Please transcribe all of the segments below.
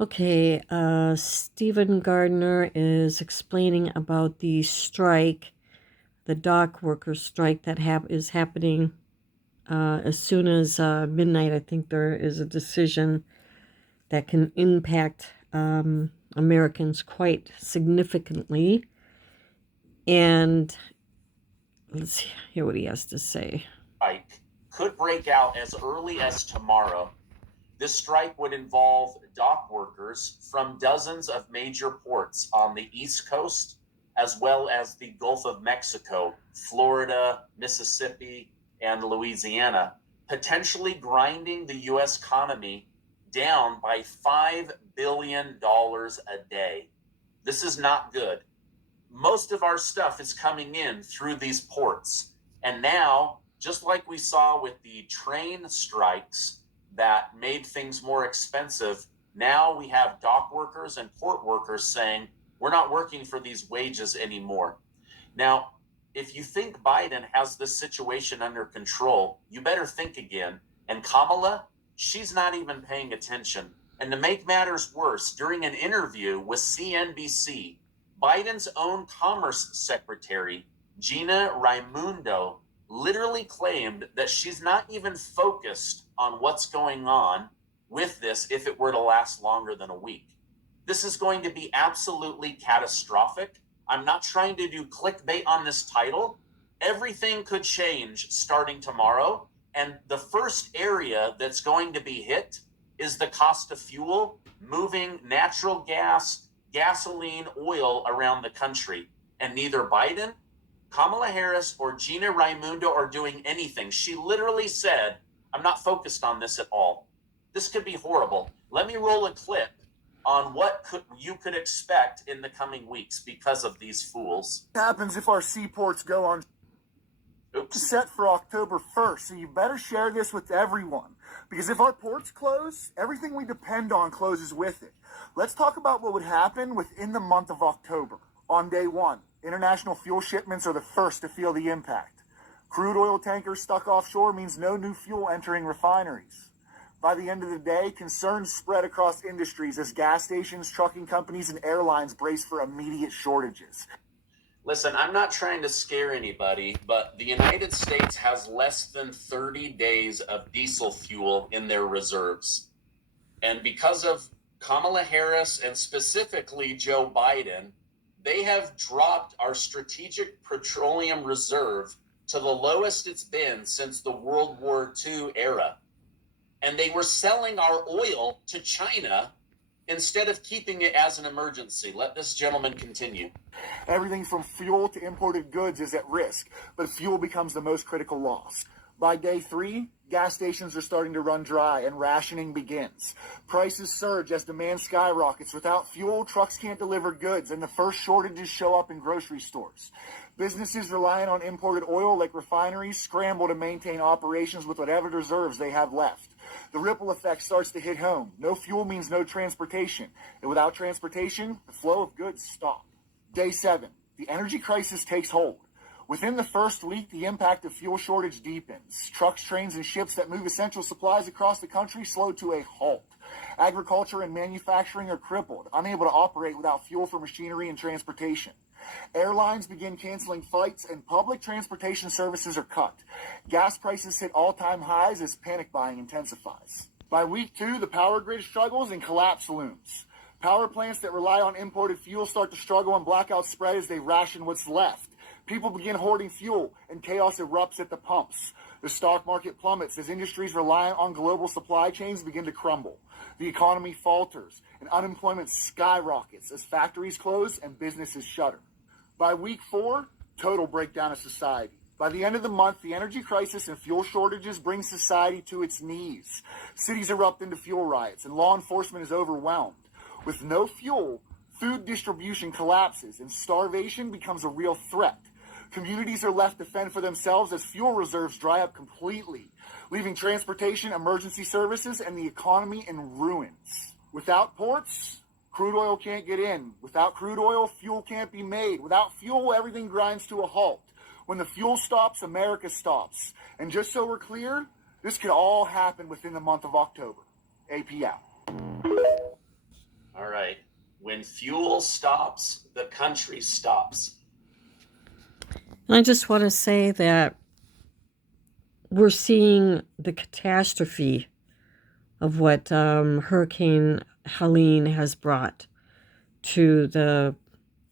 Okay, Stephen Gardner is explaining about the strike, the dock workers' strike that is happening as soon as midnight. I think there is a decision that can impact Americans quite significantly. And let's hear what he has to say. Strike could break out as early as tomorrow. This strike would involve dock workers from dozens of major ports on the East Coast, as well as the Gulf of Mexico, Florida, Mississippi, and Louisiana, potentially grinding the U.S. economy down by $5 billion a day. This is not good. Most of our stuff is coming in through these ports. And now, just like we saw with the train strikes that made things more expensive, now we have dock workers and port workers saying, we're not working for these wages anymore. Now, if you think Biden has this situation under control, you better think again. And Kamala, she's not even paying attention. And to make matters worse, during an interview with CNBC, Biden's own Commerce Secretary, Gina Raimondo, literally claimed that she's not even focused on what's going on with this if it were to last longer than a week. This is going to be absolutely catastrophic. I'm not trying to do clickbait on this title. Everything could change starting tomorrow. And the first area that's going to be hit is the cost of fuel, moving natural gas, gasoline, oil around the country. And neither Biden, Kamala Harris, or Gina Raimondo are doing anything. She literally said, I'm not focused on this at all. This could be horrible. Let me roll a clip on what you could expect in the coming weeks because of these fools. What happens if our seaports go on set for October 1st, so you better share this with everyone. Because if our ports close, everything we depend on closes with it. Let's talk about what would happen within the month of October. On day one, international fuel shipments are the first to feel the impact. Crude oil tankers stuck offshore means no new fuel entering refineries. By the end of the day, concerns spread across industries as gas stations, trucking companies, and airlines brace for immediate shortages. Listen, I'm not trying to scare anybody, but the United States has less than 30 days of diesel fuel in their reserves. And because of Kamala Harris and specifically Joe Biden, they have dropped our strategic petroleum reserve to the lowest it's been since the World War II era. And they were selling our oil to China instead of keeping it as an emergency. Let this gentleman continue. Everything from fuel to imported goods is at risk, but fuel becomes the most critical loss. By day 3, gas stations are starting to run dry and rationing begins. Prices surge as demand skyrockets. Without fuel, trucks can't deliver goods, and the first shortages show up in grocery stores. Businesses relying on imported oil, like refineries, scramble to maintain operations with whatever reserves they have left. The ripple effect starts to hit home. No fuel means no transportation, and without transportation, the flow of goods stops. Day 7, the energy crisis takes hold. Within the first week, the impact of fuel shortage deepens. Trucks, trains, and ships that move essential supplies across the country slow to a halt. Agriculture and manufacturing are crippled, unable to operate without fuel for machinery and transportation. Airlines begin canceling flights, and public transportation services are cut. Gas prices hit all-time highs as panic buying intensifies. By week 2, the power grid struggles and collapse looms. Power plants that rely on imported fuel start to struggle, and blackouts spread as they ration what's left. People begin hoarding fuel, and chaos erupts at the pumps. The stock market plummets as industries reliant on global supply chains begin to crumble. The economy falters, and unemployment skyrockets as factories close and businesses shutter. By week 4, total breakdown of society. By the end of the month, the energy crisis and fuel shortages bring society to its knees. Cities erupt into fuel riots, and law enforcement is overwhelmed. With no fuel, food distribution collapses, and starvation becomes a real threat. Communities are left to fend for themselves as fuel reserves dry up completely, leaving transportation, emergency services, and the economy in ruins. Without ports, crude oil can't get in. Without crude oil, fuel can't be made. Without fuel, everything grinds to a halt. When the fuel stops, America stops. And just so we're clear, this could all happen within the month of October. AP out. When fuel stops, the country stops. And I just want to say that we're seeing the catastrophe of what Hurricane Helene has brought to the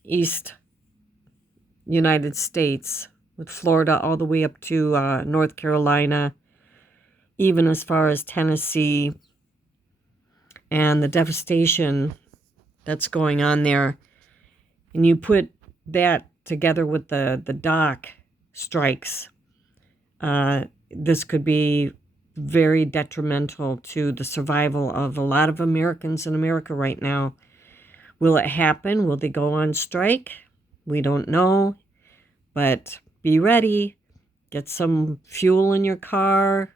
East United States, with Florida all the way up to North Carolina, even as far as Tennessee, and the devastation that's going on there. And you put that together with the dock strikes, this could be very detrimental to the survival of a lot of Americans in America right now. Will it happen? Will they go on strike? We don't know, but be ready. Get some fuel in your car.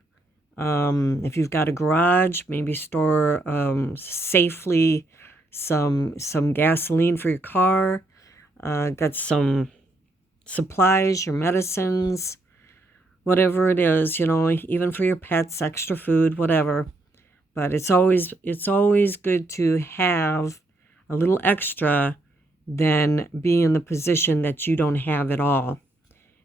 If you've got a garage, maybe store safely some gasoline for your car. Got some supplies, your medicines, whatever it is, even for your pets, extra food, whatever. But it's always good to have a little extra than be in the position that you don't have it all.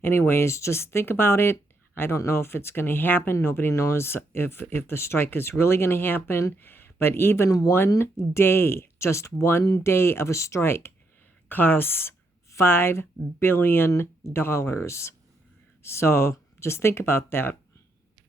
Anyways, just think about it. I don't know if it's going to happen. Nobody knows if the strike is really going to happen. But even one day, just one day of a strike costs $5 billion. So just think about that.